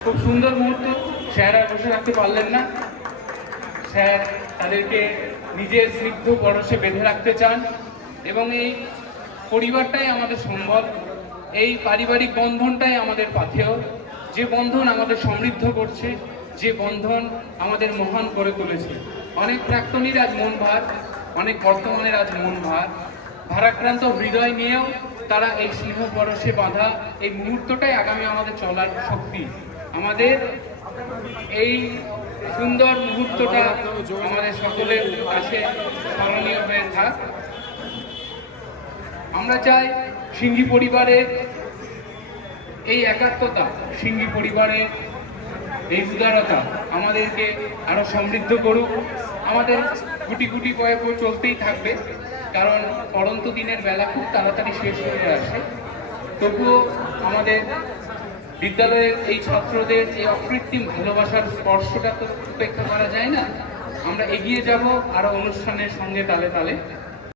খুব সুন্দর মুহূর্ত। স্যার আর বসে রাখতে পারলেন না। স্যার তাদেরকে নিজের স্নিগ্ধ পরশে বেঁধে রাখতে চান এবং এই পরিবারটাই আমাদের সম্বল, এই পারিবারিক বন্ধনটাই আমাদের পাথেয়। যে বন্ধন আমাদের সমৃদ্ধ করছে, যে বন্ধন আমাদের মহান করে তুলেছে। অনেক প্রাক্তনীর আজ মন ভার, অনেক বর্তমানের আজ মন ভার। ভারাক্রান্ত হৃদয় নিয়েও তারা এই স্নেহ পরশে বাঁধা এই মুহূর্তটাই আগামী আমাদের চলার শক্তি। আমাদের এই সুন্দর মুহূর্তটা আমাদের সকলের কাছে স্মরণীয় হয়ে থাক। আমরা চাই সিঙ্গি পরিবারের এই একাত্মতা সিঙ্গি পরিবারের এই উদারতা আমাদেরকে আরও সমৃদ্ধ করুক। আমাদের গুটি গুটি কয়েক চলতেই থাকবে, কারণ পরন্ত দিনের বেলা খুব তাড়াতাড়ি শেষ হয়ে আসে। তবুও আমাদের বিদ্যালয়ের এই ছাত্রদের এই অকৃত্রিম ভালোবাসার স্পর্শটা তো উপেক্ষা করা যায় না। আমরা এগিয়ে যাব আরও অনুষ্ঠানের সঙ্গে তালে তালে।